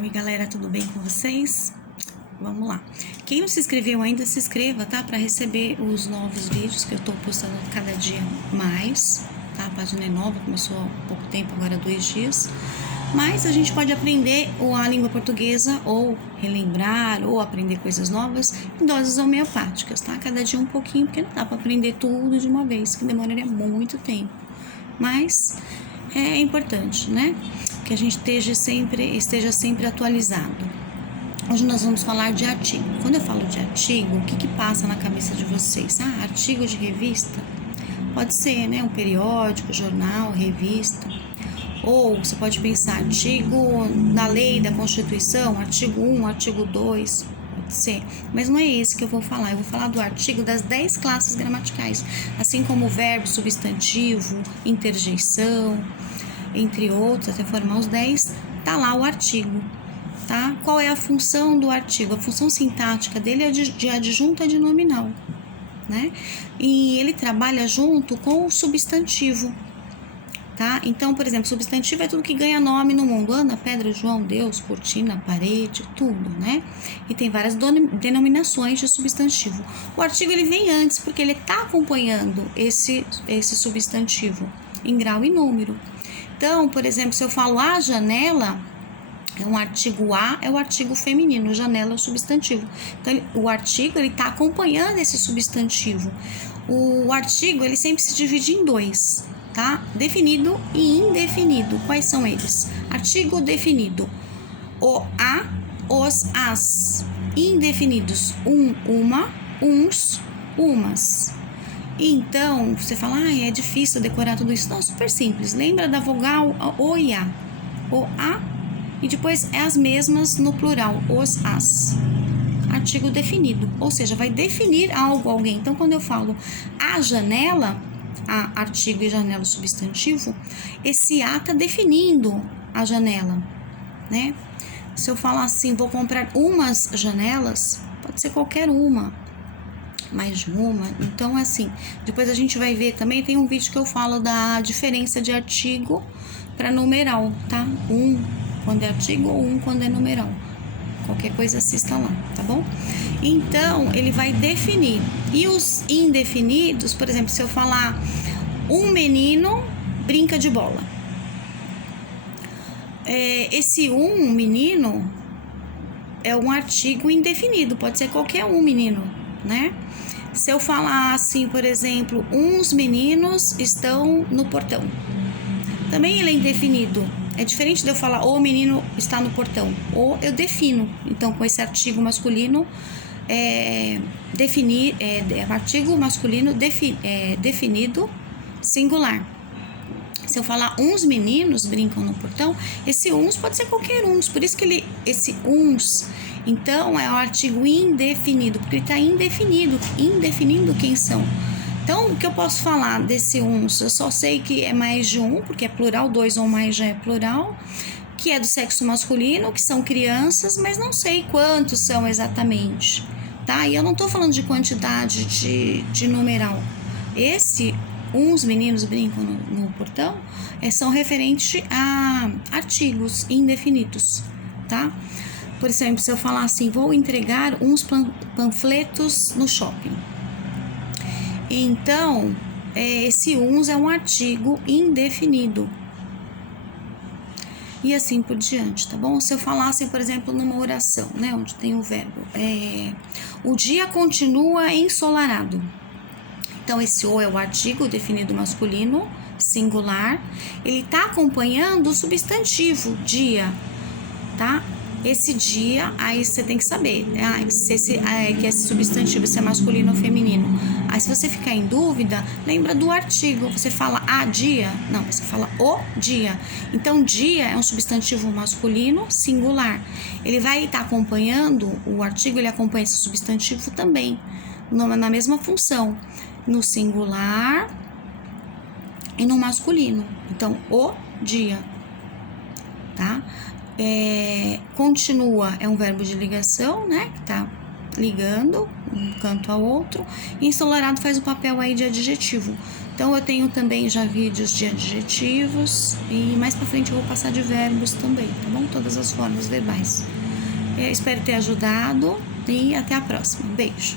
Oi galera, tudo bem com vocês? Vamos lá. Quem não se inscreveu ainda, se inscreva, tá? Para receber os novos vídeos que eu tô postando cada dia mais, tá? A página é nova, começou há pouco tempo, agora 2 dias. Mas a gente pode aprender a língua portuguesa, ou relembrar, ou aprender coisas novas em doses homeopáticas, tá? Cada dia um pouquinho, porque não dá para aprender tudo de uma vez, que demoraria muito tempo. Mas é importante, né? Que a gente esteja sempre atualizado. Hoje nós vamos falar de artigo. Quando eu falo de artigo, o que passa na cabeça de vocês? Ah, artigo de revista? Pode ser, né? Um periódico, jornal, revista. Ou você pode pensar artigo da lei, da Constituição, artigo 1, artigo 2, pode ser. Mas não é esse que eu vou falar. Eu vou falar do artigo das 10 classes gramaticais, assim como verbo, substantivo, interjeição, entre outros, até formar os 10, tá lá o artigo, tá? Qual é a função do artigo? A função sintática dele é de adjunto adnominal, né? E ele trabalha junto com o substantivo, tá? Então, por exemplo, substantivo é tudo que ganha nome no mundo. Ana, pedra, João, Deus, cortina, parede, tudo, né? E tem várias denominações de substantivo. O artigo, ele vem antes, porque ele tá acompanhando esse substantivo em grau e número. Então, por exemplo, se eu falo a janela, é um artigo a, é o artigo feminino, janela é o substantivo. Então, o artigo, ele tá acompanhando esse substantivo. O artigo, ele sempre se divide em 2, tá? Definido e indefinido. Quais são eles? Artigo definido: o, a, os, as. Indefinidos: um, uma, uns, umas. Então, você fala, é difícil decorar tudo isso. Não, super simples. Lembra da vogal o e a. O, a, e depois é as mesmas no plural, os, as. Artigo definido, ou seja, vai definir algo, alguém. Então, quando eu falo a janela, artigo e janela substantivo, esse a tá definindo a janela, né? Se eu falar assim, vou comprar umas janelas, pode ser qualquer uma, mais de uma. Então, assim, depois a gente vai ver também, tem um vídeo que eu falo da diferença de artigo para numeral, tá? Um quando é artigo ou um quando é numeral. Qualquer coisa assista lá, tá bom? Então, ele vai definir. E os indefinidos, por exemplo, se eu falar um menino brinca de bola. Esse um menino é um artigo indefinido, pode ser qualquer um menino, né? Se eu falar assim, por exemplo, uns meninos estão no portão, também ele é indefinido. É diferente de eu falar o menino está no portão, ou eu defino. Então, com esse artigo masculino, artigo masculino definido singular. Se eu falar uns meninos brincam no portão, esse uns pode ser qualquer uns, por isso que esse uns, então é o artigo indefinido, porque ele está indefinindo quem são. Então, o que eu posso falar desse uns? Eu só sei que é mais de um, porque é plural, 2 ou mais já é plural, que é do sexo masculino, que são crianças, mas não sei quantos são exatamente, tá? E eu não tô falando de quantidade de numeral. Esse uns meninos brincam no portão são referentes a artigos indefinidos, tá? Por exemplo, se eu falar assim, vou entregar uns panfletos no shopping. Então, esse uns é um artigo indefinido. E assim por diante, tá bom? Se eu falasse, por exemplo, numa oração, né, onde tem o verbo, o dia continua ensolarado. Então, esse o é o artigo definido masculino, singular. Ele tá acompanhando o substantivo, dia, tá? Esse dia, aí você tem que saber, né? Que esse substantivo, se é masculino ou feminino. Aí, se você ficar em dúvida, lembra do artigo. Você fala a dia? Não, você fala o dia. Então, dia é um substantivo masculino, singular. Ele vai estar acompanhando, o artigo, ele acompanha esse substantivo também, na mesma função, no singular e no masculino. Então, o dia, tá? Continua é um verbo de ligação, né? Que tá ligando um canto ao outro. E ensolarado faz o papel aí de adjetivo. Então eu tenho também já vídeos de adjetivos e mais pra frente eu vou passar de verbos também, tá bom? Todas as formas verbais. Eu espero ter ajudado e até a próxima. Beijo!